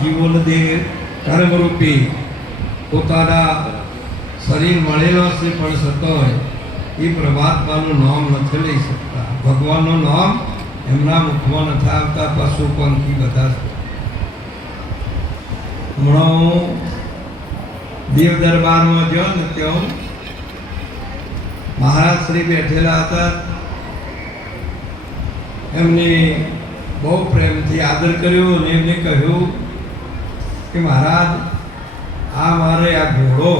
જીવોને દેહ કર્મરૂપી પોતાના શરીર મળેલો છે, પણ છતાંય એ પરમાત્માનું નામ નથી લઈ શકતા. ભગવાનનું નામ એમના મુખમાં નથી આવતા. પશુ પંખી બધા. હમણાં હું દેવ દરબારમાં ગયો ને ત્યાં મહારાજ શ્રી બેઠેલા હતા. એમને બહુ પ્રેમથી આદર કર્યો અને એમને કહ્યું કે મહારાજ, આ મારે આ ઘોડો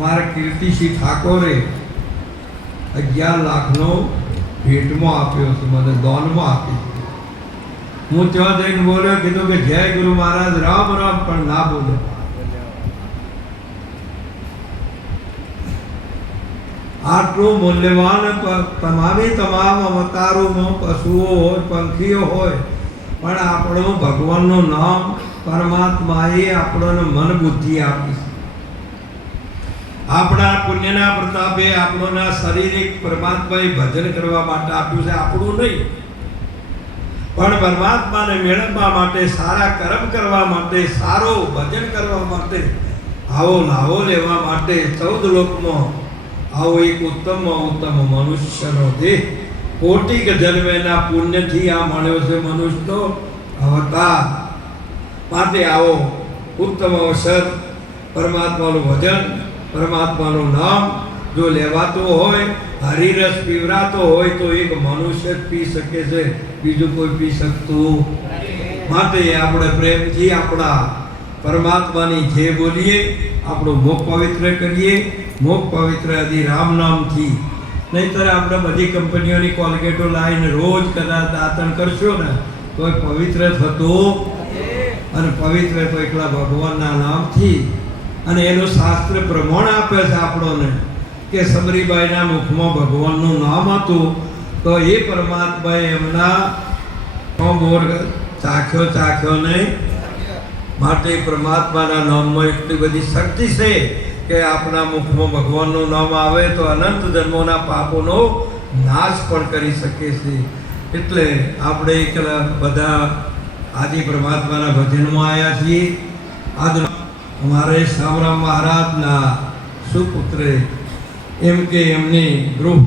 મારે કીર્તિસિંહ ઠાકોરે 11 લાખનો ભેટમાં આપ્યો છે, મને દાનમાં આપી. હું ત્યાં જઈને બોલ્યો, કીધું કે જય ગુરુ મહારાજ, રામ રામ, પણ ના બોલ્યો. આટલું મૂલ્યવાન તમામ અવતારોમાં પશુઓ હોય, પંખીઓ હોય, પણ આપણું ભગવાનનું નામ પરમાત્માએ આપણને મન બુદ્ધિ આપી. આપણા પુણ્યના પ્રતાપે આપણોના શારીરિક પરમાત્માએ ભજન કરવા માટે આપ્યું છે. આપણું નહીં, પણ પરમાત્માને મેળવવા માટે, સારા કર્મ કરવા માટે, સારો ભજન કરવા માટે, આવો લાવો લેવા માટે 14 લોકમાં આવો એક ઉત્તમ મનુષ્યનો દેહ કોટિક જન્મેના પુણ્યથી આ મળ્યો છે મનુષ્યનો અવતાર. માટે આવો ઉત્તમ અવસર, પરમાત્માનું ભજન, પરમાત્માનું નામ જો લેવાતું હોય, હરિરસ પીવરાતો હોય તો એક મનુષ્ય જ પી શકે છે, બીજું કોઈ પી શકતું. માટે આપણે પ્રેમથી આપણા પરમાત્માની જે બોલીએ, આપણું મુખ પવિત્ર કરીએ. મુખ પવિત્ર આદિ રામ નામથી. નહીંતર આપણે બધી કંપનીઓની કોલગેટો લાવીને રોજ કદાચ દાંતણ કરશો ને તો પવિત્ર થતું. અને પવિત્ર તો એકલા ભગવાનના નામથી. અને એનું શાસ્ત્ર પ્રમાણ આપે છે આપણને કે સબરીબાઈના મુખમાં ભગવાનનું નામ હતું તો એ પરમાત્માએ એમના બોર ચાખ્યો નહીં. માટે પરમાત્માના નામમાં એટલી બધી શક્તિ છે કે આપણા મુખમાં ભગવાનનું નામ આવે તો અનંત જન્મોના પાપોનો નાશ પણ કરી શકે છે. એટલે આપણે એકલા બધા આદિ પરમાત્માના ભજનમાં આવ્યા છીએ. આજ અમારે શામરામ મહારાજના સુપુત્રે એમ કે એમની ગૃહ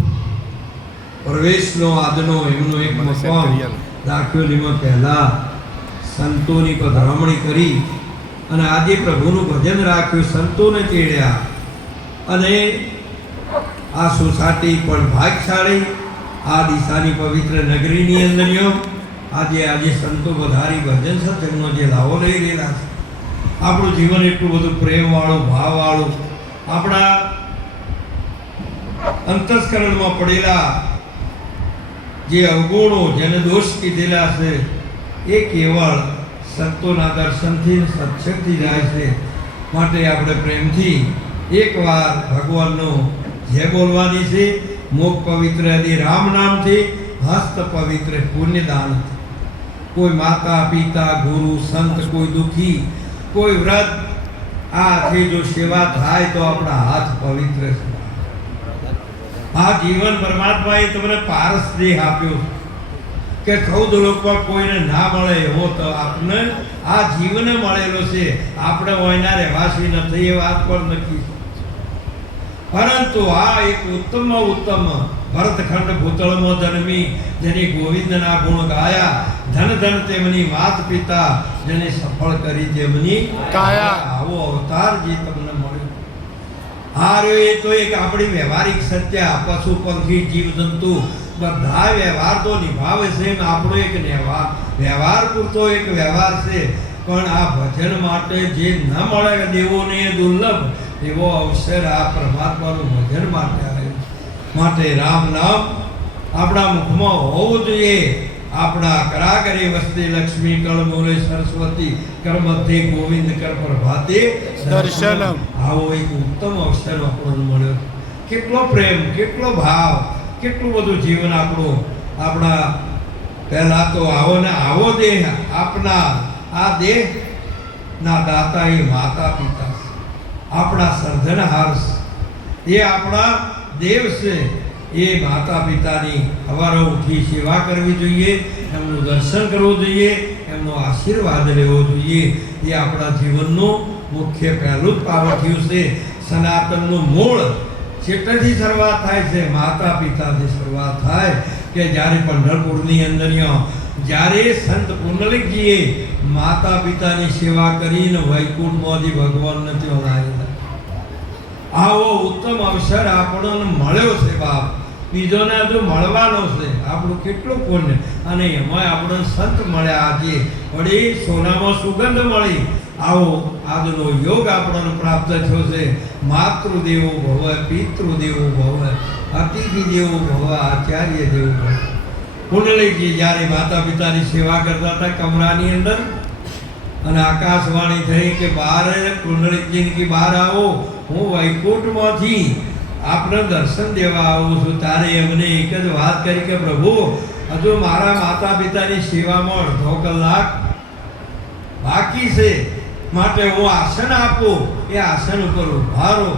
પ્રવેશનો આજનો એમનો એક મકાન રાખ્યો. એમાં પહેલા સંતોની પધરામણી કરી અને આજે પ્રભુનું ભજન રાખ્યું, સંતોને તેડ્યા. અને આ સોસાયટી પણ ભાગશાળી, આ દિશાની પવિત્ર નગરીની અંદર આજે સંતો વધારી ભજન સત્સંગનો જે લાવો લઈ રહેલા છે. આપણું જીવન એટલું બધું પ્રેમવાળું, ભાવવાળું, આપણા અંતસ્કરણમાં પડેલા જે અવગુણો, જેને દોષ કીધેલા છે, એ કેવળ સંતોના દર્શનથી, સત્સંગથી જાય છે. માટે આપણે પ્રેમથી એકવાર ભગવાનનું જય બોલવાની છે. મુખ પવિત્ર આદિ રામ નામથી, હસ્ત પવિત્ર પુણ્યદાનથી. કોઈ માતા પિતા, ગુરુ, સંત, કોઈ દુઃખી, કોઈ વ્રત, આથી જો સેવા થાય તો આપણા હાથ પવિત્ર છે. આ જીવન પરમાત્માએ તમને પારસ દેહ આપ્યો કે 14 લોકમાં કોઈને ના મળે એવો તો આપને આ જીવન મળેલો છે. આપણે ઓયના રહેવાસી નથી એ વાત પર નક્કી, પરંતુ આ એક ઉત્તમ ભરતખંડ ભૂતળમાં જન્મી, જેની ગોવિંદના ગુણ ગાયા, ધન ધન તેમની માત પિતા, જેને સફળ કરી તેમની કાયા. આવો અવતાર જે તમને મળ્યો, આ એ તો એક આપણી વ્યવહારિક સત્ય. પશુ પંખી જીવ જંતુ બધા વ્યવહાર તો નિભાવે છે. આપણો એક વ્યવહાર પૂરતો એક વ્યવહાર છે, પણ આ ભજન માટે જે ન મળે દેવોને એ દુર્લભ એવો અવસર આ પરમાત્માનું ભજન માટે આવે. માટે રામ નામ આપણા મુખમાં હોવું જોઈએ. આપણા કરાગરે વસ્તે લક્ષ્મી, કળ મૂલે સરસ્વતી, કર મધ્યે ગોવિંદ, કર પ્રભાતે દર્શનમ. આવો એક ઉત્તમ અવસર આપણને મળ્યો. કેટલો પ્રેમ, કેટલો ભાવ, કેટલું બધું જીવન આપણું. આપણા પહેલા તો આવો ને આવો દેહ આપના, આ દેહ ના દાતા એ માતા પિતા, આપણા સર્જનહાર, એ આપણા દેવ છે. એ માતા પિતાની સવારે ઉઠી સેવા કરવી જોઈએ, એમનું દર્શન કરવું જોઈએ, એમનો આશીર્વાદ લેવો જોઈએ. એ આપણા જીવનનું મુખ્ય પહેલું જ પાવઠિયું છે. સનાતનનું મૂળ ચેતનથી શરૂઆત થાય છે, માતા પિતાથી શરૂઆત થાય. કે જ્યારે પંઢરપુરની અંદર જ્યારે સંત પુંડલિકજીએ માતા પિતાની સેવા કરીને વૈકુંઠમાંથી ભગવાનને ત્યાં લાવેલા, આવો ઉત્તમ અવસર આપણને મળ્યો છે બાપ. બીજોને હજુ મળવાનો છે. આપણું કેટલું પુણ્ય. અને એમાં આપણને સંત મળ્યા. આજે વળી સોનામાં સુગંધ મળી. આવો આજનો યોગ આપણને પ્રાપ્ત થયો છે. માતૃદેવો ભવ, પિતૃદેવો ભવ, અતિથિ દેવો ભવ, આચાર્ય દેવો ભવ. પુંડલિકજી જ્યારે માતા પિતાની સેવા કરતા હતા કમરાની અંદર, અને આકાશવાણી થઈ કે બહાર પુંડલિકજી કે બહાર આવો, હું વૈકુંઠમાંથી આપને દર્શન દેવા આવું છું. તારે એમને એક જ વાત કરી કે પ્રભુ, હજુ મારા માતા પિતાની સેવામાં અડધો કલાક બાકી છે, માટે હું આસન આપું, એ આસન ઉપર ઉભા રહો.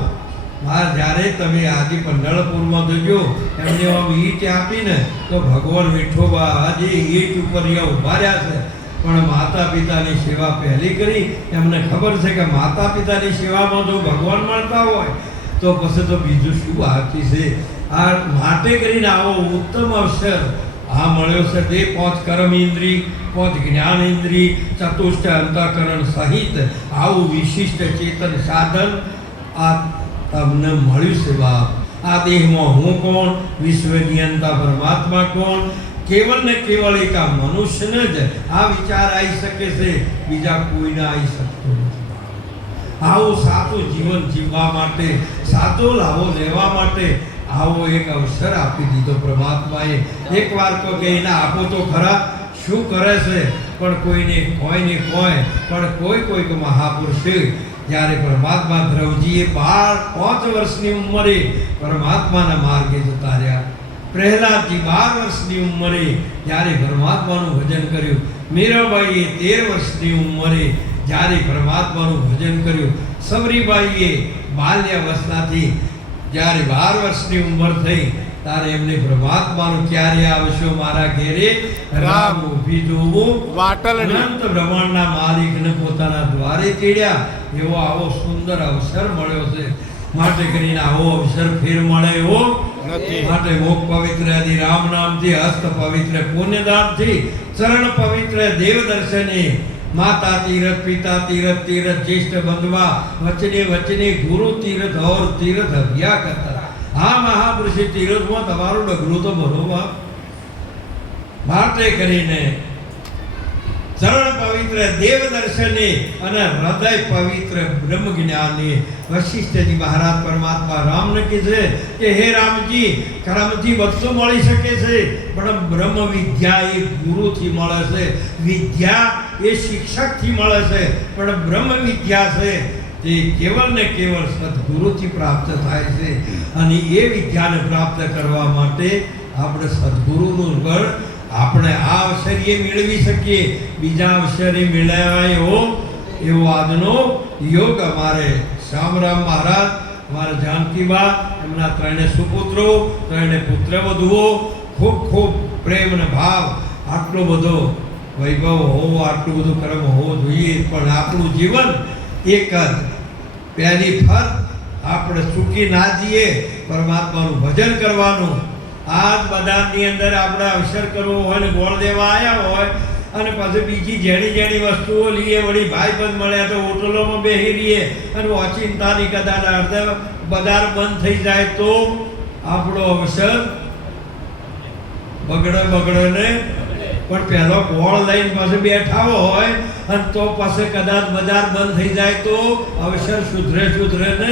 જ્યારે તમે આજે પંઢરપુરમાં જોજો, એમને આમ ઈટ આપીને તો ભગવાન વિઠોબા આજે ઈટ ઉપર અહીંયા ઉભા રહ્યા છે. પણ માતા પિતાની સેવા પહેલી કરી. એમને ખબર છે કે માતા પિતાની સેવામાં જો ભગવાન મળતા હોય તો પછી તો બીજું શું બાકી છે. આ માટે કરીને આવો ઉત્તમ અવસર આ મળ્યો છે. તે 5 કર્મ ઇન્દ્રિય, 5 જ્ઞાન ઇન્દ્રિય, ચતુષ્ટ અંતઃકરણ સહિત આવું વિશિષ્ટ ચેતન સાધન આ તમને મળ્યું છે બાપ. આ દેહમાં હું કોણ, વિશ્વની અંતા પરમાત્મા કોણ, કેવલ ને કેવળ એક આ મનુષ્યને જ આ વિચાર આવી શકે છે, બીજા કોઈને આવી શકતો નથી. આવું સાચું જીવન જીવવા માટે, સાચો લાભો લેવા માટે આવો એક અવસર આપી દીધો પરમાત્માએ. એકવાર તો કે એને આપો તો ખરા, શું કરે છે પણ કોઈને પણ કોઈક મહાપુરુષે જ્યારે પરમાત્મા ધ્રુવજીએ 5 વર્ષની ઉંમરે પરમાત્માના માર્ગે જતા રહ્યા. પ્રહલાદજી 12 વર્ષની ઉંમરે જ્યારે પરમાત્માનું ભજન કર્યું. મીરાબાઈએ 13 વર્ષની ઉંમરે જ્યારે પરમાત્માનું ભજન કર્યું. સબરીબાઈએ બાલ્યાવસ્થાથી જ્યારે 12 વર્ષની ઉંમર થઈ ત્યારે એમને પરમાત્માનું ક્યારે આવશો મારા ઘેરે રામ ઊભી જોવું વાટલની, અનંત બ્રહ્માંડના માલિકને પોતાના દ્વારે તેડ્યા. એવો આવો સુંદર અવસર મળ્યો છે. માટે કરીને આવો અવસર ફેર મળે એવો નથી. માટે મુખ પવિત્ર આદિ રામ નામથી, હસ્ત પવિત્ર પુણ્યદાનથી, ચરણ પવિત્ર દેવ દર્શને, માતા તીરથ, પિતા તીરથ, તીરથ જ્યેષ્ઠ બંધવા, વચને ગુરુ તીરથ ઓર તીરથ અભ્યા કરતા. હા મહાપુરુષ તીરથમાં તમારું ડગલું તો બરોબર. માટે કરીને ચરણ પવિત્ર દેવ દર્શને અને હૃદય પવિત્ર બ્રહ્મ જ્ઞાની વશિષ્ઠજી મહારાજ પરમાત્મા રામને કીધે કે હે રામજી, કર્મથી બધું મળી શકે છે, પણ બ્રહ્મ વિદ્યા એ ગુરુથી મળે છે. વિદ્યા એ શિક્ષકથી મળે છે, પણ બ્રહ્મ વિદ્યા છે તે કેવળ ને કેવળ સદગુરુથી પ્રાપ્ત થાય છે. અને એ વિદ્યાને પ્રાપ્ત કરવા માટે આપણે સદગુરુનું બળ આપણે આ અવસરે મેળવી શકીએ. બીજા અવસરે મેળવાય એવો આજનો યોગ અમારે શ્યામરામ મહારાજ, અમારા જાનકીબા, એમના 3 સુપુત્રો, 3 પુત્રવધુઓ, ખૂબ પ્રેમ અને ભાવ, આટલો બધો વૈભવ હોવો, આટલું બધું કર્મ હોવો જોઈએ. પણ આપણું જીવન એક જ પહેલી ફર આપણે ચૂકી ના જઈએ, પરમાત્માનું ભજન કરવાનું. આજ બધાની અંદર આપણે અવસર કરવો હોય ને ગોળ દેવા આવ્યા હોય અને પછી બીજી જેણી વસ્તુઓ લઈએ, વળી ભાઈબંધ મળ્યા તો હોટલોમાં બેસી રહીએ અને ઓચિંતાની કદાચ અડધા બજાર બંધ થઈ જાય તો આપણો અવસર બગડે ને. પણ પહેલો ગોળ લઈને પછી બેઠા હોય અને તો પછી કદાચ બજાર બંધ થઈ જાય તો અવસર સુધરે ને.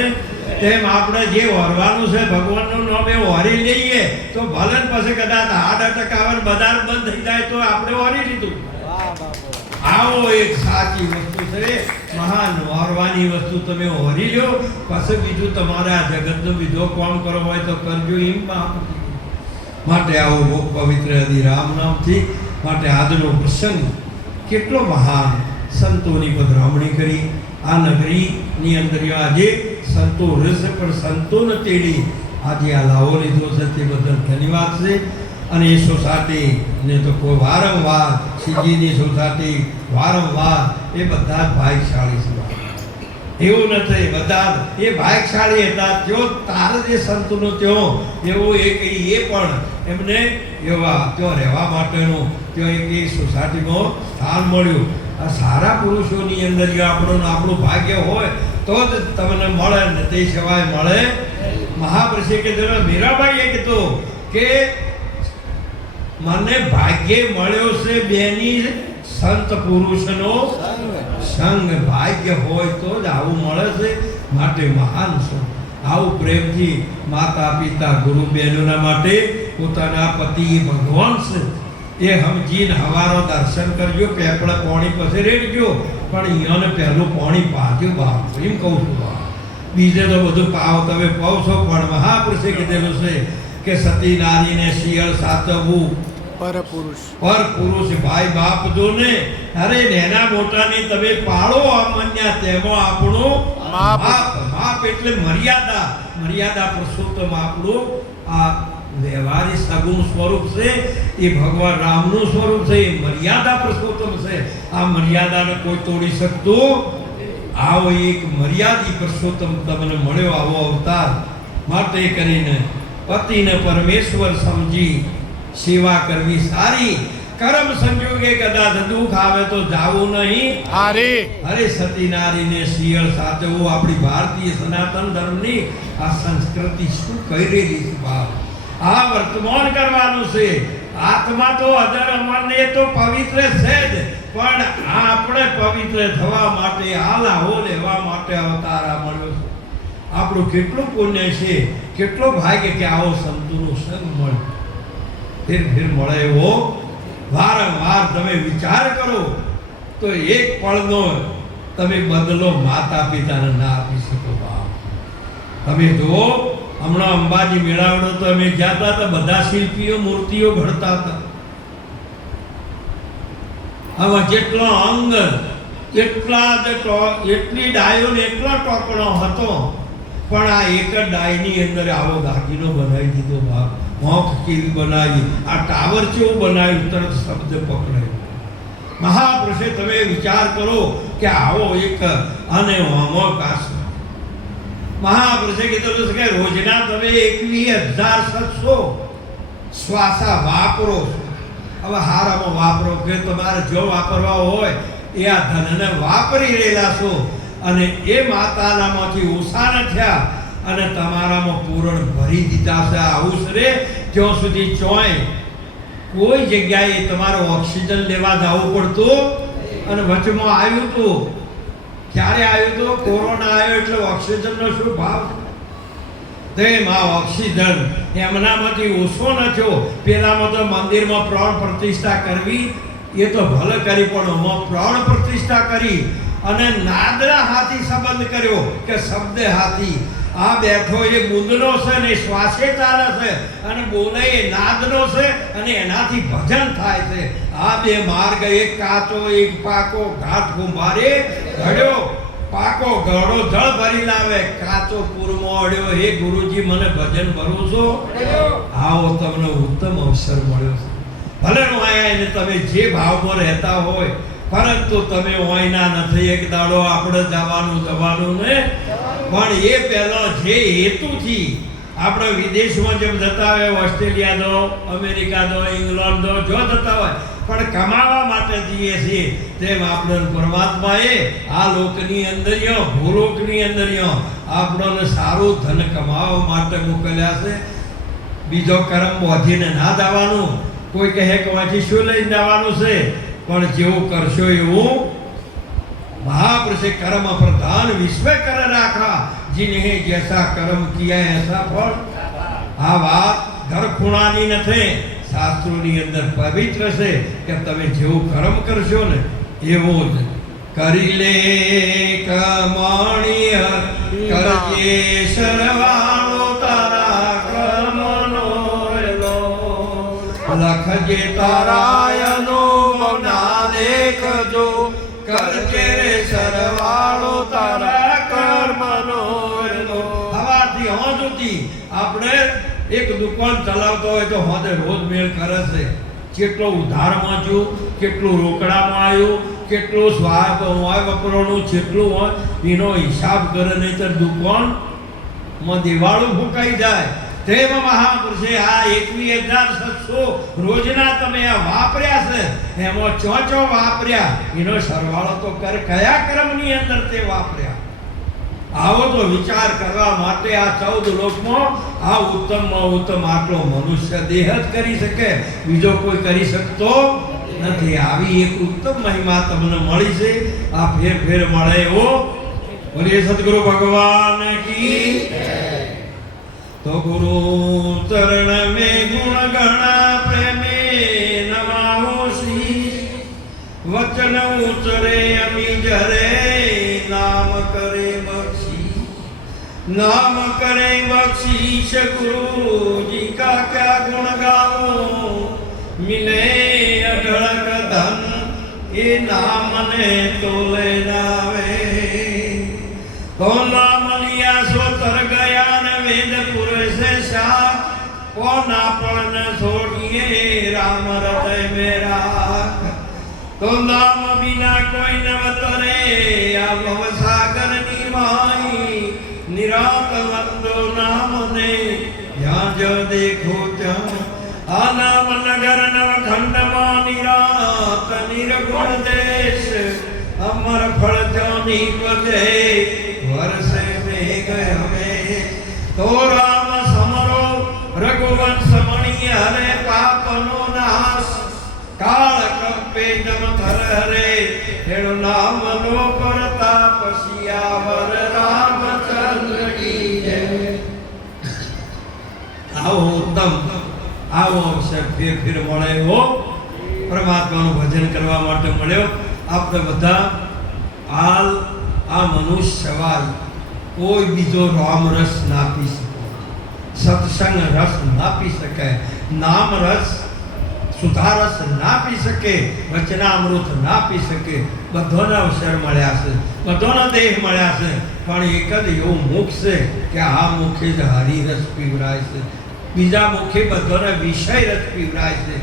તેમ આપણે જે વરવાનું છે ભગવાનનું નામ એ વરી લઈએ તો ભલે પછી કદાચ હાર્ટ એટેક આવે, બજાર બંધ થઈ જાય તો આપણે વરી લીધું. આવો એક સાચી વસ્તુ છે, મહાન વરવાની વસ્તુ. તમે વરી લ્યો, પછી બીજું તમારે આ જગતનો બીજો કામ કરવો હોય તો કરજો. એમ માટે આવો મુખ પવિત્ર આદિ રામ નામથી. માટે આજનો પ્રસંગ કેટલો મહાન, સંતોની પધરામણી કરી. આ નગરીની અંદર આજે સંતો રહેશે, પણ સંતોને તેડી આજે આ લાવો લીધો છે તે બદલ ધન્યવાદ છે. અને એ સોસાયટીને તો કોઈ વારંવાર સીજીની સોસાયટી વારંવાર એ બધા જ ભાગ્યશાળી છે. એવું નથી, બધા એ ભાગ્યશાળી હતા. જો તારે જે સંતનો ત્યો એવું એ પણ એમને એવા ત્યાં રહેવા માટેનું ત્યાં એક સોસાયટીમાં સ્થાન મળ્યું. આ સારા પુરુષોની અંદર જો આપણું ભાગ્ય હોય તો જ તમને મળે ને તે સિવાય મળે. મહાપુરુષે કીધું, મીરાબાઈએ કીધું કે મને ભાગ્ય મળ્યો છે બેની સંત પુરુષનો સંગ. ભાગ્ય હોય તો જ આવું મળે છે. માટે મહાન છો. આવું પ્રેમથી માતા પિતા ગુરુ બહેનોના માટે પોતાના પતિ ભગવાન છે એ સમજીને હવારો દર્શન કરજો. પેપળે પાણી પછી રેડજો, પણ અહીંયાને પહેલું પાણી પાજો બાપ, એમ કહું છું બાપ. બીજે તો બધું પાવ તમે પાવ છો, પણ મહાપુરુષે કીધેલું છે કે સતી નારીને શિયળ સાચવવું પર પુરુષ ભાઈ બાપ જોને. અરે નેના મોટાની તમે પાળો અમન્યા તેમાં આપણો બાપ એટલે મર્યાદા પુરુષોત્તમ આપણું આ વ્યવહારિક સગુણ સ્વરૂપ છે. એ ભગવાન રામનું સ્વરૂપ છે. એ મર્યાદા પુરુષોત્તમ છે. આ મર્યાદાને કોઈ તોડી શકતું. આવો એક મર્યાદિત પુરુષોત્તમ તમને મળ્યો, આવો અવતાર. માટે કરીને પતિને પરમેશ્વર સમજી સેવા કરવી સારી. કર્મ સંજોગે કદાચ દુઃખ આવે તો જાવું નહીં. અરે સતી નારીને શિયળ સાચવવું આપણી ભારતીય સનાતન ધર્મની આ સંસ્કૃતિ શું કહી રહી છે બાપ. આ વર્તમાન કરવાનું છે. આત્મા તો અધર અમરને તો પવિત્ર છે જ, પણ આપણે પવિત્ર થવા માટે આલાહો લેવા માટે અવતાર મળ્યો છે. આપણું કેટલું પુણ્ય છે, કેટલો ભાગ્ય કે આવો સંતોનો સંગ મળે. ફિર મળે એવો વારંવાર તમે વિચાર કરો તો એક પળનો તમે બદલો માતા પિતાને ના આપી શકો બાપ. તમે જુઓ હમણાં અંબાજી મેળાવડો તો અમે ગયા હતા, બધા શિલ્પીઓ મૂર્તિઓ ઘડતા હતા. હવે જેટલો અંગ એટલી ડાયો ને એટલો ટોકણો હતો, પણ આ એક જ ડાયની અંદર આવો દાગીનો બનાવી દીધો બાપ. મોખ કેવી બનાવી, આ ટાવર કેવું બનાવ્યું, તરત શબ્દ પકડાય. મહાપુરુષે તમે વિચાર કરો કે આવો એક અને કાશ. મહાપુરુષે કીધું કે રોજના તમે 21,700 શ્વાસા વાપરો. હવે હારામાં વાપરો કે તમારે જો વાપરવા હોય એ આ ધનને વાપરી રહેલા છો, અને એ માતાનામાંથી ઓછા ન થયા અને તમારામાં પૂરણ ભરી દીધા છે. આવું છે રે ત્યાં સુધી ચોય કોઈ જગ્યાએ તમારે ઓક્સિજન લેવા જવું પડતું. અને વચમાં આવ્યું હતું, ક્યારે આવ્યું હતું? કોરોના આવ્યો એટલે ઓક્સિજનનો શું ભાવ છે? તેમાં ઓક્સિજન એમનામાંથી ઓછો ન થયો. પેલામાં તો મંદિરમાં પ્રાણ પ્રતિષ્ઠા કરવી એ તો ભલે કરી, પણ એમાં પ્રાણ પ્રતિષ્ઠા કરી અને નાદના હાથી સંબંધ કર્યો કે શબ્દ હાથી. આ બેઠો એ બુંદનો છે ને શ્વાસે ચાલે છે, અને બોલે એ નાદનો છે, અને એનાથી ભજન થાય છે. આ બે માર્ગ, એક કાચો એક પાકો, ઘાટ કુંભારે ઘડ્યો. પાકો ઘડો જળ ભરી લાવે, કાચો પૂરમાં અડ્યો. હે ગુરુજી મને ભજન ભરોસો. આવો તમને ઉત્તમ અવસર મળ્યો છે. ભલે નો આયા એને તમે જે ભાવમાં રહેતા હોય, પરંતુ તમે હોયના નથી. એક દાડો આપણે જવાનું ને, પણ એ પહેલો જે હેતુથી આપણે વિદેશમાં જેમ જતા હોય, ઓસ્ટ્રેલિયા દો, અમેરિકા દો, ઇંગ્લેન્ડ દો, જો જતા હોય, પણ કમાવા માટે જઈએ છીએ, તેમ આપણે પરમાત્માએ આ લોકની અંદર ભૂલોકની અંદર આપણને સારું ધન કમાવા માટે મોકલ્યા છે. બીજો કર્મ બોધીને ના જવાનું. કોઈ કહે કે વાંચી શું લઈને જવાનું છે, પણ જેવું કરશો એવું. महापुरुष कर्म प्रधान विश्व कर राखा, जिन्हें जैसा कर्म किया ऐसा फल. आ बात घर खूणानी नथे, शास्त्रोनी अंदर पवित्र से कि तमे जेवुं कर्म करशो ने एवो ज करी ले कमाणी करजे सरवाळो तारा कर्मनो लो. लखजे तारायनो ना देखजो, करजे सरवाळो तारा कर्मनो लो. हवाથી હોજ સુધી આપણે એક દુકાન ચલાવતો હોય તો હોદે રોજ મેળ કરે છે. કેટલો ઉધારમાં થયું, કેટલું રોકડામાં આવ્યું, કેટલું સ્વાય વપરાનું જેટલું હોય એનો હિસાબ કરે, નહીં તો દુકાનમાં દિવાળું ફૂંકાઈ જાય. તેમાં મહાપુરુષે આ 21,700 રોજના તમે આ વાપર્યા છે, એમાં ચો વાપર્યા એનો સરવાળો તો કર, કયા ક્રમની અંદર તે વાપર્યા. આવો તો વિચાર કરવા માટે આ 14 લોકમાં આ ઉત્તમમાં ઉત્તમ આટલો મનુષ્ય દેહ જ કરી શકે, બીજો કોઈ કરી શકતો નથી. આવી એક ઉત્તમ મહિમા તમને મળી છે. આ ફેર મળે એવો બોલીએ સદગુરુ ભગવાન કી. તો ગુરુ ચરણ में गुण गणा प्रेमे नमाओ शीश, वचन उचरे अमी जरे नाम करे बख्शीश, नाम करे बख्शीश गुरु जी का क्या गुण गाओ, मिले अढळक धन ये नाम ने तो ले जावे, तो नाम लिया सो तर गया न वेद पुरुष शाख, कोना पण न छोड़िए राम हृदय में राख, तो नाम बिना कोई न वतरे आ भव सागर निभाई, निरात वंदो नाम ने जहाँ जो देखो जहाँ, आ नाम नगर नव खंड मा निरात निर्गुण देश, अमर फल जानी पदे वर्षे में गए हमें, तो राम समरो रघुवंश मणि हरे पापनो नाश, काल कपे जम थर हरे हेणु नाम लो प्रताप सियावर रामचंद्र की जय. आओ उत्तम આવો અવસર ફેર મળે એવો પરમાત્માનું ભજન કરવા માટે મળ્યો. આપણે બધા હાલ આ મનુષ્ય સવાલ કોઈ બીજો રામ રસ ના પી શકે, સત્સંગ રસ ના પી શકે, નામ રસ સુધા રસ ના પી શકે, વચનામૃત ના પી શકે. બધાના અવસર મળ્યા છે, બધાના દેહ મળ્યા છે, પણ એક જ એવું મુખ છે કે આ મુખે જ હરિરસ પીવરાય છે, બીજા મુખે બધાને વિષય રસ પીવરાય છે.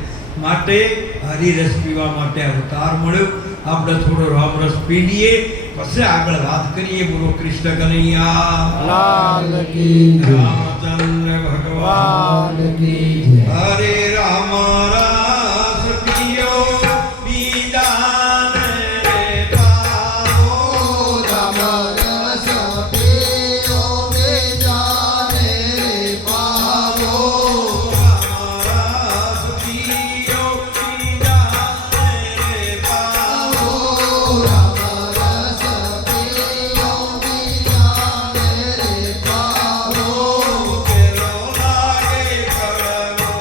માટે હરિરસ પીવા માટે અવતાર મળ્યો. આપણે થોડો રામ રસ પી લઈએ, પછી આગળ વાત કરીએ. બોલો કૃષ્ણ કનૈયા લાલ કી જય, રામચંદ્ર ભગવાન કી જય. હરે રામ રસ પિયો બીજાને રે પાવો, રામ રસ પિયો બીજાને રે પાવો, રામ રસ પિયો બીજાને રે પાવો, રામ રસ પિયો બીજાને રે પાવો, કેરો લાગે કરવો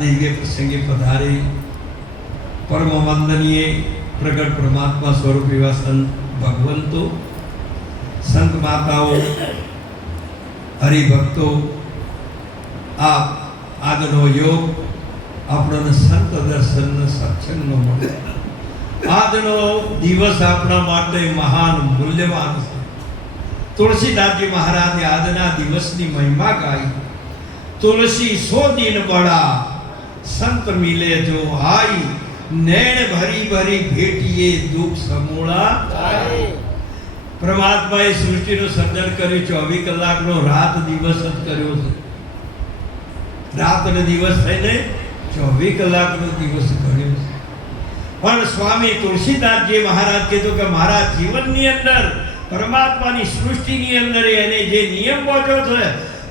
દિવ્ય પ્રસંગે પધારી પરમ વંદનીય પ્રગટ પરમાત્મા સ્વરૂપ એવા સંત ભગવંતો, સંત માતાઓ, હરિભક્તો, આ આજનો યોગ આપણને સંત દર્શન સત્સંગનો મળે. આજનો દિવસ આપણા માટે મહાન મૂલ્યવાન છે. તુલસીદાસજી મહારાજે આજના દિવસની મહિમા ગાઈ. તુલસી સો દિન બડા સંત મિલે જો આઈ, નૈણ ભરી ભરી ભેટીએ દુઃખ સમૂળા. પરમાત્માએ સૃષ્ટિનું સર્જન કર્યું, 24 કલાકનો રાત દિવસ જ કર્યો છે. રાત અને દિવસ થઈને 24 કલાકનો દિવસ ગણ્યો છે. પણ સ્વામી તુલસીદાસજી મહારાજ કીધું કે મારા જીવનની અંદર પરમાત્માની સૃષ્ટિની અંદર એને જે નિયમ બાંધ્યો છે,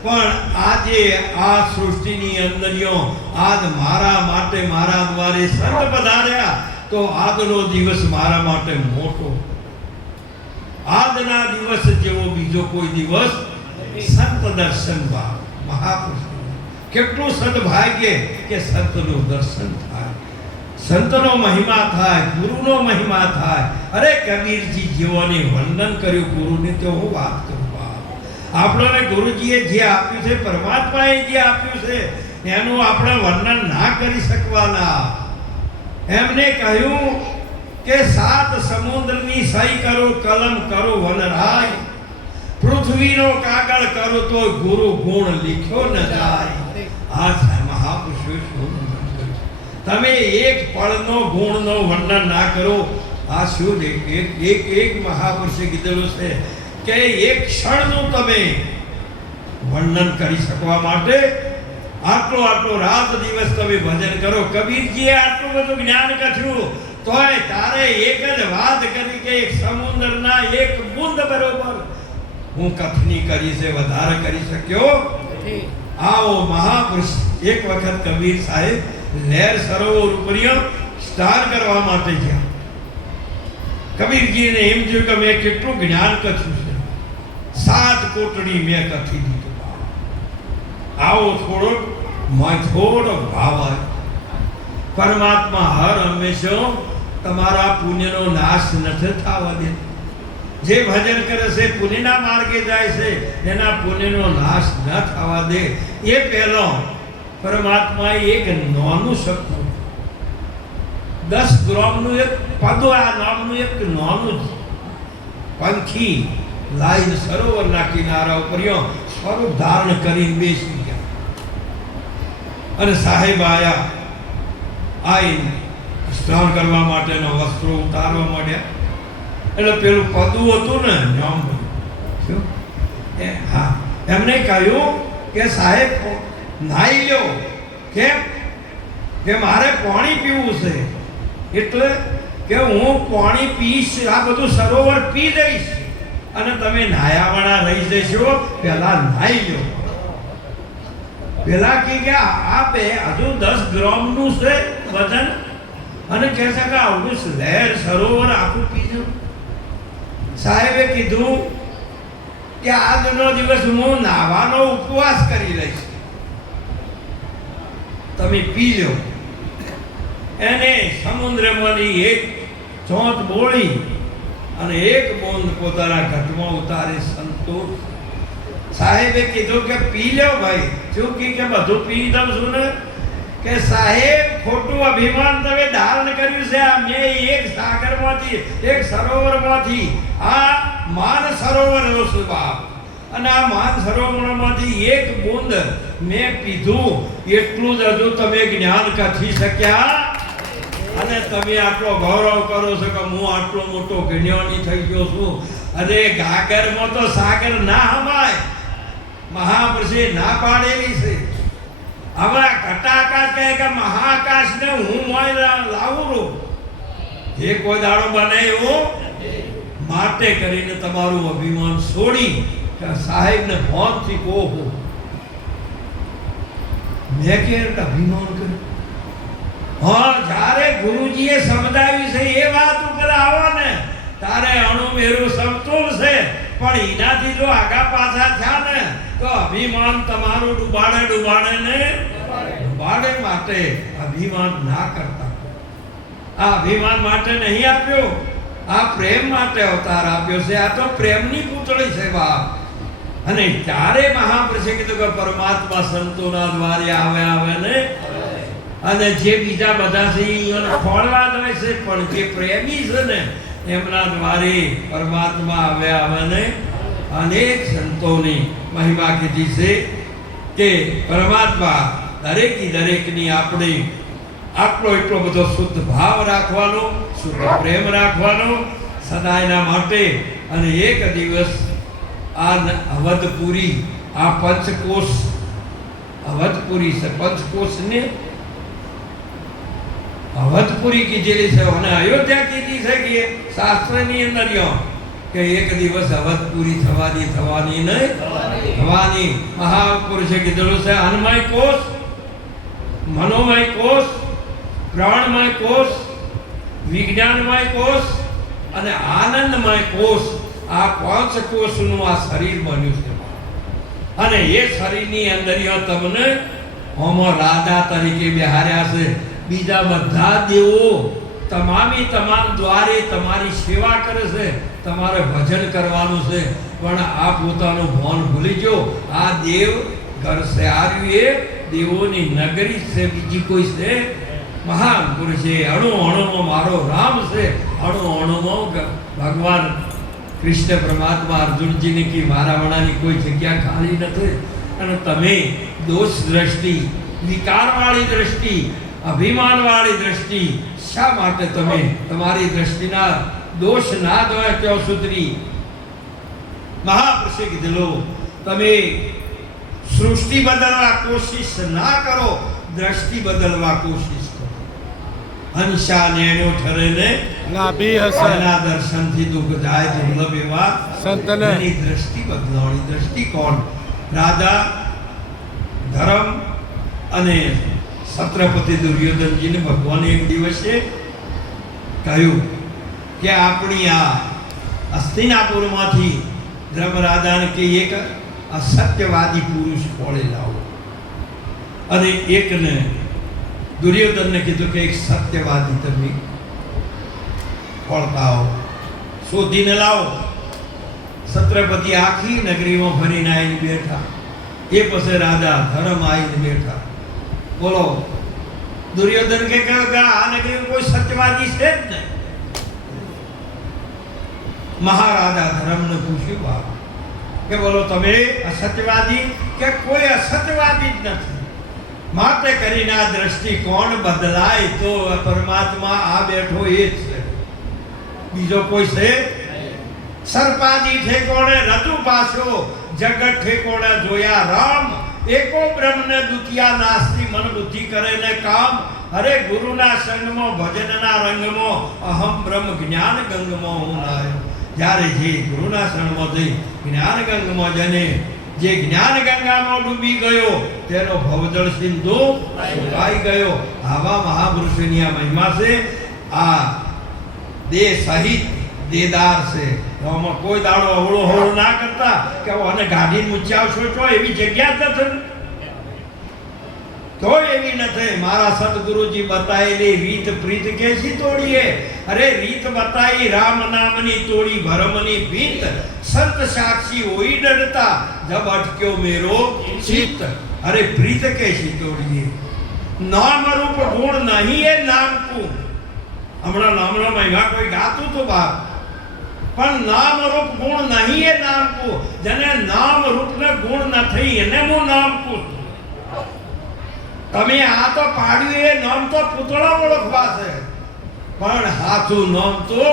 પણ આજે આ સૃષ્ટિની અંદરયો આજ મારા માટે મારા દ્વારે સંત પધાર્યા, તો આજનો દિવસ મારા માટે મોટો. આજના દિવસ જેવો બીજો કોઈ દિવસ સંત દર્શન મહાપુરુષ. કેટલું સદભાગ્ય કે સંતનું દર્શન થાય, સંતનો મહિમા થાય, ગુરુનો મહિમા થાય. અરે કબીરજી જેઓને વંદન કર્યું ગુરુને, તો હું વાત કરું. આપણને ગુરુજીએ જે આપ્યું છે, પરમાત્માએ જે આપ્યું છે, એનું આપણે વર્ણન ના કરી શકવાના. એમને કહ્યું કે 7 સમુદ્રની સહી કરો, કલમ કરો વનરાય, પૃથ્વીનો કાગળ કરો તો ગુરુ ગુણ લીખ્યો ન જાય. આ મહાપુરુષો તમે એક પળનો ગુણનો વર્ણન ના કરો. આ શું એક મહાપુરુષે કીધેલું છે કે એક ક્ષણનું તમે વર્ણન કરી શકવા માટે આટલો રાત દિવસ તમે ભજન કરો. કબીરજીએ આટલું બધું જ્ઞાન કથ્યું, તોય તારે એક જ વાત કરી કે એક સમુદ્રના એક બુંદ બરોબર હું કથની કરી છે, વધારે કરી શક્યો. આવો મહાપુરુષ એક વખત કબીર સાહેબ લહેર સરોવર ઉપર સ્નાન કરવા માટે ગયા. કબીરજીને એમ થયું કે મેં કેટલું જ્ઞાન કથ્યું છે, 7 કોટડી મેં કથી દીધું. આવો થોડો ભાવ આવે. પરમાત્મા હર હંમેશા તમારા પુણ્યનો નાશ નથી થવા દે. જે ભજન કરે છે, પુણ્યના માર્ગે જાય છે, એના પુણ્યનો નાશ ન થવા દે. એ પહેલો પરમાત્માએ એક નાનું સપનું, 10 ગ્રામનું એક પદવા નામનું એક નાનું પંખી લાઈન સરોવરના કિનારા ઉપર સ્વરૂપ ધારણ કરીને બેસી ગયા. અને સાહેબ આવીને સ્નાન કરવા માટેનો વસ્ત્રો ઉતારવા માંડ્યા. એટલે પેલું પદું હતું ને નામ, હા, એમને કહ્યું કે સાહેબ નાઈ લ્યો. કેમ? કે મારે પાણી પીવું છે. એટલે કે હું પાણી પીશ, આ બધું સરોવર પી જઈશ અને તમે નાયાવાળા રહી જશો, પેલા નાઈ લો. પેલા કે આ બે હજુ 10 ગ્રામનું છે વજન, અને કહે છે કે આવડું લહેર સરોવર આખું પીજો. સાહેબે કીધું કે આજનો દિવસ હું નાવાનો ઉપવાસ કરી લઈશ, તમે પી લો. એને સમુદ્રમાંથી એક ચોંટ બોળી અને એક બોંદ પોતાના ઘટમાં ઉતારી સંતોષ. સાહેબે કીધું કે પી લો ભાઈ. શું કે બધું પી દઉં છું ને? કે સાહેબ ખોટું અભિમાન તમે ધારણ કર્યું છે. આ મેં એક સાગરમાંથી, એક સરોવરમાંથી આ માન સરોવર છું બાપ, અને આ માન સરોવરમાંથી એક બુંદ મેં પીધું. એટલું જ હજુ તમે જ્ઞાન કથી શક્યા, અને તમે આટલો ગૌરવ કરો છો કે હું આટલો મોટો જ્ઞાની થઈ ગયો છું. અરે ગાગરમાં તો સાગર ના હમાય, મહાપુરુષે ના પાડેલી છે. હવે ઘટાકાશ કહે કે મહાકાશને હું મોય લાવું, જે કોઈ દાડો બને એવો. માટે કરીને તમારું અભિમાન છોડી કે સાહેબને ભોંતથી કહો મેં કે અભિમાન કર્યું. હા, જ્યારે ગુરુજીએ સમજાવ્યું છે એ વાત ઉપર આવો ને, તારે અણુમેરું સમતોલ છે. પણ એનાથી જો આગા પાછા થયા ને, તો અભિમાન તમારું ડૂબાડે ને માટે અભિમાન ના કરતા. આ અભિમાન માટે નહીં આપ્યો, આ પ્રેમ માટે અવતાર આપ્યો છે. આ તો પ્રેમની પૂતળી છે બાપ. અને ત્યારે મહાપુરુષે કીધું કે પરમાત્મા સંતોના દ્વારે આવે ને, અને જે બીજા બધા છે એને ખોળવા દે છે, પણ જે પ્રેમી છે ને એમના દ્વારે પરમાત્મા આવે ને. અનેક સંતોની મહિમા કીધી છે કે પરમાત્મા દરેકની આપણે આટલો એટલો બધો શુદ્ધ ભાવ રાખવાનો, શુદ્ધ પ્રેમ રાખવાનો સદાયના માટે. અને એક દિવસ આ અવધપુરી, આ પંચકોશ અવધપુરી છે, પંચકોશને અવધપુરી કીધેલી છે અને અયોધ્યા કીધી છે કે શાસ્ત્રની અંદર કે એક દિવસ અવધપુરી થવાની નહીં થવાની. મહાપુરુષે કીધેલું છે અન્નમય કોષ, મનોમય કોષ, પ્રાણમય કોષ, વિજ્ઞાનમય કોષ અને આનંદમય કોષ. આ પાંચ કોષનું આ શરીર બન્યું છે. અને એ શરીરની અંદર તમને હોમો રાધા તરીકે બેહાર્યા છે. બીજા બધા દેવો તમામ દ્વારે તમારી સેવા કરે છે, તમારે ભજન કરવાનું છે. પણ આ પોતાનું ભાન ભૂલી જો. આ દેવ ઘર છે, આવ્યું એ દેવોની નગરી છે, બીજી કોઈ છે. મહાન પુરુષે અણુ અણુમાં મારો રામ છે, અણુ અણુમાં ભગવાન કૃષ્ણ પરમાત્મા અર્જુનજીને કે મારા વણાની કોઈ જગ્યા ખાલી નથી. અને તમે દોષ દ્રષ્ટિ, વિકારવાળી દ્રષ્ટિ, અભિમાનવાળી દ્રષ્ટિ શા માટે તમે તમારી દ્રષ્ટિના દોષ ના દોય ત્યાં સુધી? મહાપુરુષે કીધેલું તમે સૃષ્ટિ બદલવા કોશિશ ના કરો, દ્રષ્ટિ બદલવા કોશિશ કરો. હંસા નેણો ઠરે ને નાભી હસન, એના દર્શનથી દુઃખ જાય દુર્લભ એવા સંતને એની દ્રષ્ટિ બદલાવણી. દ્રષ્ટિ કોણ? રાજા ધર્મ અને છત્રપતિ દુર્યોધનજીને ભગવાને એક દિવસે કહ્યું કે આપણી આ હસ્તિનાપુરમાંથી ધર્મરાજાને કે એક અસત્યવાદી પુરુષ ખોળે લાવો. અને એકને દુર્યોધનને કીધું કે એક સત્યવાદી તમે ખોળતા આવો, શોધીને લાવો. છત્રપતિ આખી નગરીમાં ફરીને આવીને બેઠા. એ પછી રાજા ધર્મ આવીને બેઠા. બોલો, દુર્યોધન કે આ નગરીમાં કોઈ સત્યવાદી છે જ નહીં. મહારાજા ધર્મને પૂછ્યું બાપ કે બોલો તમે અસત્યવાદી? કે કોઈ અસત્યવાદી જ નથી. માટે કરીને આ દ્રષ્ટિકોણ બદલાય તો પરમાત્મા આ બેઠો એ જ છે, બીજો કોઈ છે? સર્પાદી ઠેકોણે રજુ પાછો, જગત ઠેકોણે જોયા રામ. એકો બ્રહ્મને દુતિયા નાસ્તિ, મન બુદ્ધિ કરે ને કામ. અરે ગુરુના સંગમાં, ભજનના રંગમાં, અહમ બ્રહ્મ જ્ઞાન ગંગમાં હું આવ્યો. જ્યારે જે ગુરુના શરણમાં જઈ જ્ઞાન ગંગમાં જઈને જે જ્ઞાન ગંગામાં ડૂબી ગયો તેનો ભવજળ સિંધુ સુકાઈ ગયો. આવા મહાપુરુષોની આ મહિમા છે. આ દેહ સહિત દેદાર છે. આમાં કોઈ દાડો અવળો હવળો ના કરતા કે અને ગાડીને ઊંચાવશો છો એવી જગ્યા જ નથી, તો એવી નથી. મારા સદગુરુજી બતાયેલી રીત પ્રીત કેસી તોડીએ? અરે રીત બતાઈ રામ નામની તોડી ભરમની ભીત. સંત સાક્ષી હોઈ ડરતા જબ અટક્યો મેરો ચિત્ત. અરે પ્રીત કેસી તોડીએ? નામ રૂપ ગુણ નહીં એ નામ કો. હમણાં નામનો મહિમા કોઈ ગાતું તો બાપ, પણ નામ રૂપ ગુણ નહીં એ નામ કો. જેને નામ રૂપ ને ગુણ નથી એને હું નામ કહું. તમે આ તો પાડ્યું એ નામ તો પૂતળા ઓળખવા છે, પણ હાથું નામ તો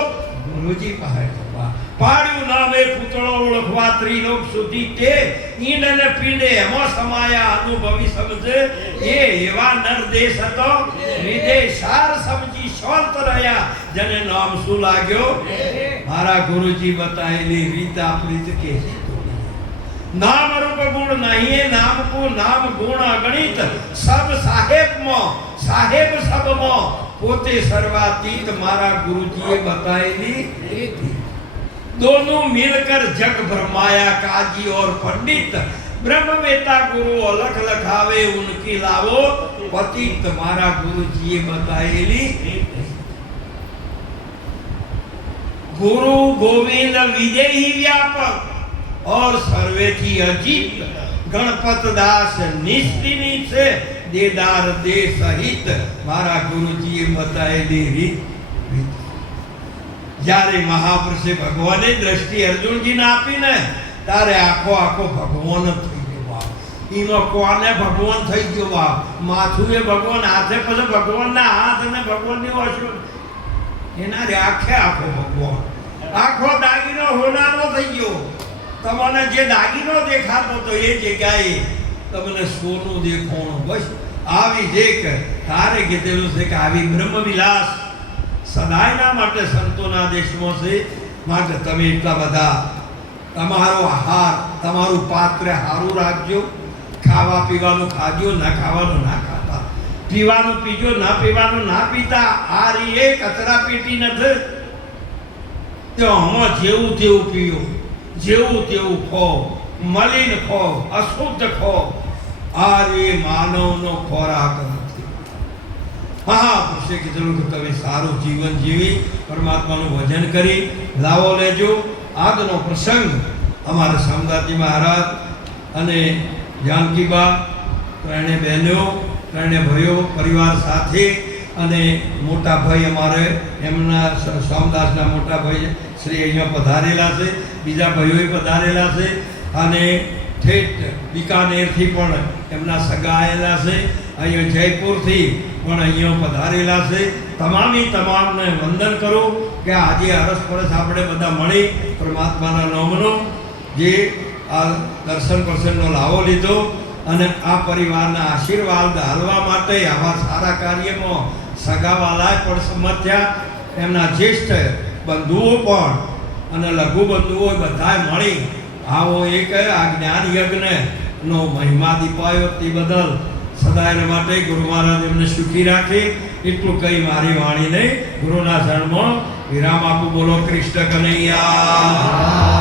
ગુરુજી પાસે પાડ્યું. નામ એ પૂતળો ઓળખવા ત્રિલોક સુધી તે ઈંડ અને પીંડે એમાં સમાયા અનુભવી સમજે. એ એવા નરદેશ હતો વિદેશાર સમજી શાંત રહ્યા. જેને નામ શું લાગ્યો? મારા ગુરુજી બતાવેલી રીત આપણી કે નામ રૂપ ગુણ નહીં નામ કો. નામ ગુણ અગણિત સબ સાહેબ માં, સાહેબ સબ માં પોતે સર્વાતીત. મારા ગુરુજીએ બતાવેલી રીત. दोनों मिलकर जग भरमाया काजी और पंडित. ब्रह्मवेता गुरु अलख लखावे उनकी लावो પતિત મારા ગુરુજીએ બતાવેલી રીત. गुरु गोविंद विदेही व्यापक और सर्वेथी अजीत गणपत दास निश्चिनी से देदार दे सहित मारा गुरुजीए बताएली રીત. જ્યારે મહાપુરુષે ભગવાને દ્રષ્ટિ અર્જુનજીને આપીને ત્યારે આખો ભગવાન જ થઈ ગયો બાપ. એનો કોને ભગવાન થઈ ગયો બાપ. માથું એ ભગવાન, હાથે પછી ભગવાનના હાથ અને ભગવાનની વસ્તુ એના રે આખો ભગવાન. આખો દાગીનો હોનાનો થઈ ગયો. તમને જે દાગીનો દેખાતો તો એ જગ્યાએ તમને સોનું દેખાણું. બસ આવી દેખ તારે કીધેલું છે કે આવી બ્રહ્મ વિલાસ સદાયના માટે સંતોના દેશમાં છે. માટે તમે એટલા બધા તમારો આહાર, તમારું પાત્ર સારું રાખજો. ખાવા પીવાનું ખાજો, ના ખાવાનું ના ખાતા. પીવાનું પીજો, ના પીવાનું ના પીતા. આ રી એ કચરા પેટી નથી. તો આમાં જેવું તેવું પીઓ, જેવું તેવું ખો, મલિન ખો, અશુદ્ધ ખો. આ રે માનવનો ખોરાક નથી. મહાપુરુષે કીધેલું કે તમે સારું જીવન જીવી પરમાત્માનું ભજન કરી લાવો લેજો. આજનો પ્રસંગ અમારા સમદાજી મહારાજ અને જાનકીબા ત્રણે બહેનો, ત્રણે ભાઈઓ પરિવાર સાથે અને મોટા ભાઈ અમારે એમના સોમદાસના મોટા ભાઈ શ્રી અહીંયા પધારેલા છે. બીજા ભાઈઓએ પધારેલા છે અને ઠેઠ બિકાનેરથી પણ એમના સગા આવેલા છે. અહીંયા જયપુરથી પણ અહીંયા પધારેલા છે. તમામને વંદન કરું કે આજે અરસપરસ આપણે બધા મળી પરમાત્માના નામનો જે આ દર્શન પ્રસંગનો લાવો લીધો અને આ પરિવારના આશીર્વાદ હાલવા માટે આવા સારા કાર્યમાં સગાવાલાએ પણ સંમત થયા. એમના જ્યેષ્ઠ બંધુઓ પણ અને લઘુ બંધુઓ બધાએ મળી આવો એક આ જ્ઞાન યજ્ઞનો મહિમા દીપાયો. તે બદલ સદાયને માટે ગુરુ મહારાજ એમને સુખી રાખે એટલું કહી મારી વાણીને ગુરુના શરણમાં વિરામ આપું. બોલો કૃષ્ણ કનૈયા.